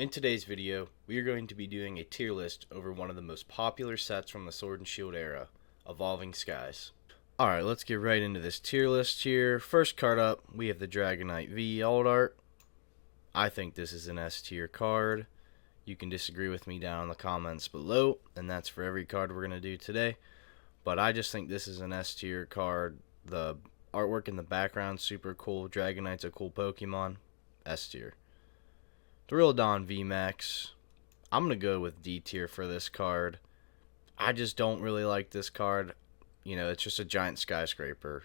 In today's video, we are going to be doing a tier list over one of the most popular sets from the Sword and Shield era, Evolving Skies. Alright, let's get right into this tier list here. First card up, we have the Dragonite V Alt Art. I think this is an S tier card. You can disagree with me down in the comments below, and that's for every card we're going to do today. But I just think this is an S tier card. The artwork in the background, super cool. Dragonite's a cool Pokemon. S tier. Duraludon VMAX. I'm going to go with D tier for this card. I just don't really like this card. You know, it's just a giant skyscraper,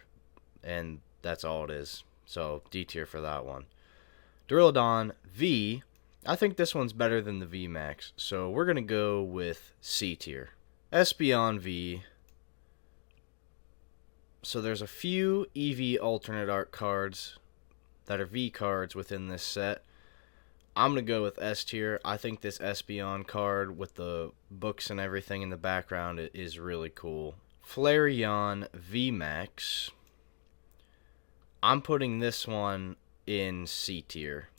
and that's all it is. So, D tier for that one. Duraludon V. I think this one's better than the VMAX, so we're going to go with C tier. Espeon V. So there's a few EV alternate art cards that are V cards within this set. I'm going to go with S tier. I think this Espeon card with the books and everything in the background is really cool. Flareon VMAX. I'm putting this one in C tier.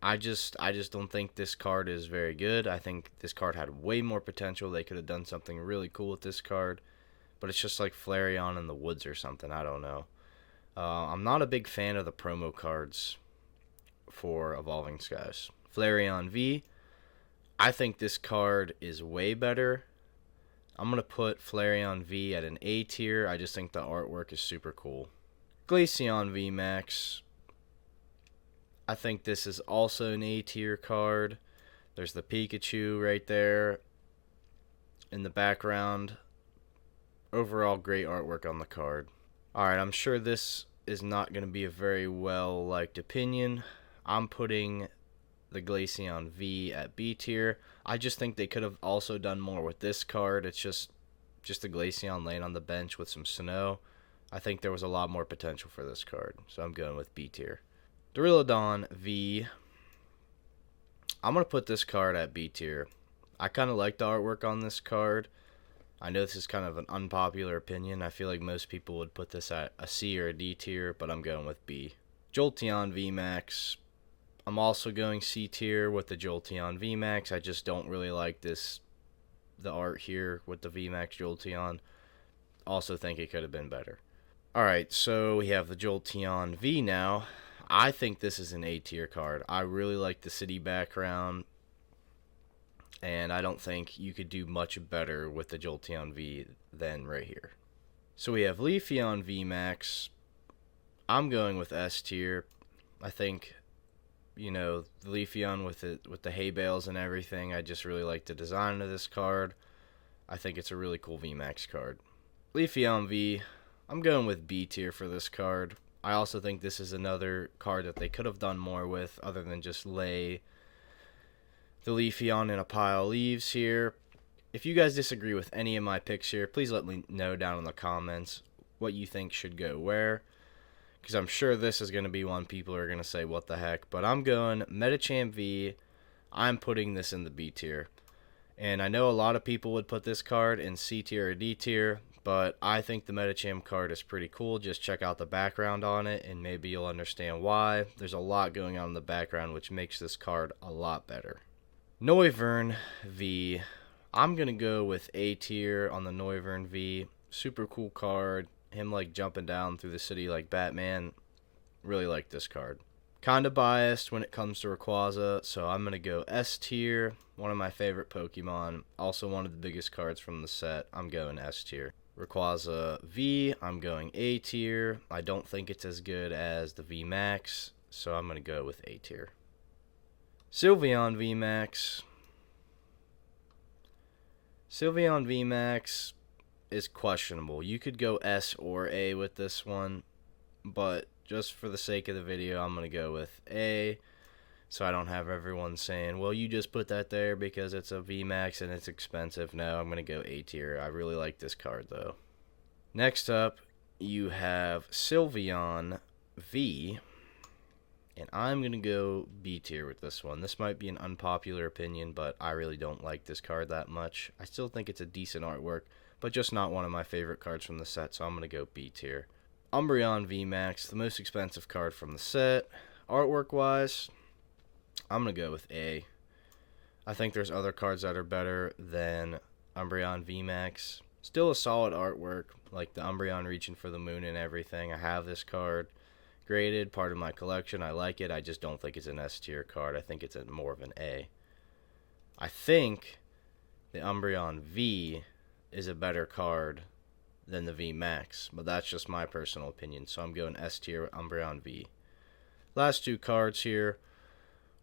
I just don't think this card is very good. I think this card had way more potential. They could have done something really cool with this card. But it's just like Flareon in the woods or something. I don't know. I'm not a big fan of the promo cards for Evolving Skies. Flareon V. I think this card is way better. I'm going to put Flareon V at an A tier. I just think the artwork is super cool. Glaceon VMAX. I think this is also an A tier card. There's the Pikachu right there in the background. Overall, great artwork on the card. Alright, I'm sure this is not going to be a very well-liked opinion. I'm putting the Glaceon V at B tier. I just think they could have also done more with this card. It's just the Glaceon laying on the bench with some snow. I think there was a lot more potential for this card, so I'm going with B tier. Duraludon V. I'm going to put this card at B tier. I kind of like the artwork on this card. I know this is kind of an unpopular opinion. I feel like most people would put this at a C or a D tier, but I'm going with B. Jolteon VMAX. I'm also going C tier with the Jolteon VMAX. I just don't really like the art here with the VMAX Jolteon. Also think it could have been better. Alright, so we have the Jolteon V now. I think this is an A tier card. I really like the city background, and I don't think you could do much better with the Jolteon V than right here. So we have Leafeon VMAX. I'm going with S tier. I think, you know, the Leafeon with the hay bales and everything, I just really like the design of this card. I think it's a really cool VMAX card. Leafeon V. I'm going with B tier for this card. I also think this is another card that they could have done more with other than just lay the Leafeon in a pile of leaves here. If you guys disagree with any of my picks here, please let me know down in the comments what you think should go where, because I'm sure this is going to be one people are going to say what the heck. But I'm going Medicham V. I'm putting this in the B tier, and I know a lot of people would put this card in C tier or D tier, but I think the Medicham card is pretty cool. Just check out the background on it, and maybe you'll understand why. There's a lot going on in the background, which makes this card a lot better. Noivern V. I'm going to go with A tier on the Noivern V. Super cool card. Him like jumping down through the city like Batman. Really like this card. Kinda biased when it comes to Rayquaza, so I'm going to go S tier. One of my favorite Pokemon. Also one of the biggest cards from the set. I'm going S tier. Rayquaza V. I'm going A tier. I don't think it's as good as the VMAX, so I'm going to go with A tier. Sylveon VMAX. Sylveon VMAX is questionable. You could go S or A with this one, but just for the sake of the video, I'm going to go with A, so I don't have everyone saying, well, you just put that there because it's a VMAX and it's expensive. No, I'm going to go A tier. I really like this card, though. Next up, you have Sylveon V. And I'm going to go B tier with this one. This might be an unpopular opinion, but I really don't like this card that much. I still think it's a decent artwork, but just not one of my favorite cards from the set, so I'm going to go B tier. Umbreon VMAX, the most expensive card from the set. Artwork-wise, I'm going to go with A. I think there's other cards that are better than Umbreon VMAX. Still a solid artwork, like the Umbreon reaching for the moon and everything. I have this card graded, part of my collection. I like it. I just don't think it's an S tier card. I think it's more of an A. I think the Umbreon V is a better card than the V Max, but that's just my personal opinion. So I'm going S tier Umbreon V. Last two cards here,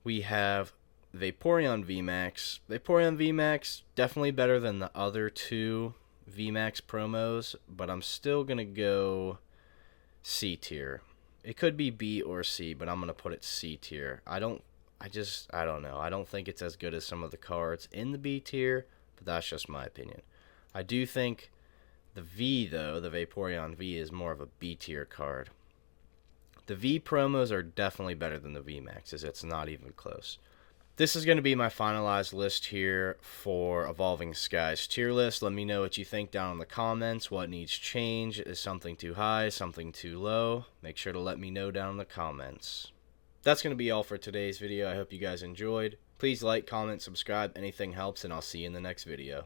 we have Vaporeon V Max. Vaporeon V Max definitely better than the other two V Max promos, but I'm still gonna go C tier. It could be B or C, but I'm gonna put it C tier. I don't know. I don't think it's as good as some of the cards in the B tier, but that's just my opinion. I do think the V, though, the Vaporeon V, is more of a B tier card. The V promos are definitely better than the V Maxes. It's not even close. This is going to be my finalized list here for Evolving Skies tier list. Let me know what you think down in the comments. What needs change? Is something too high? Something too low? Make sure to let me know down in the comments. That's going to be all for today's video. I hope you guys enjoyed. Please like, comment, subscribe. Anything helps, and I'll see you in the next video.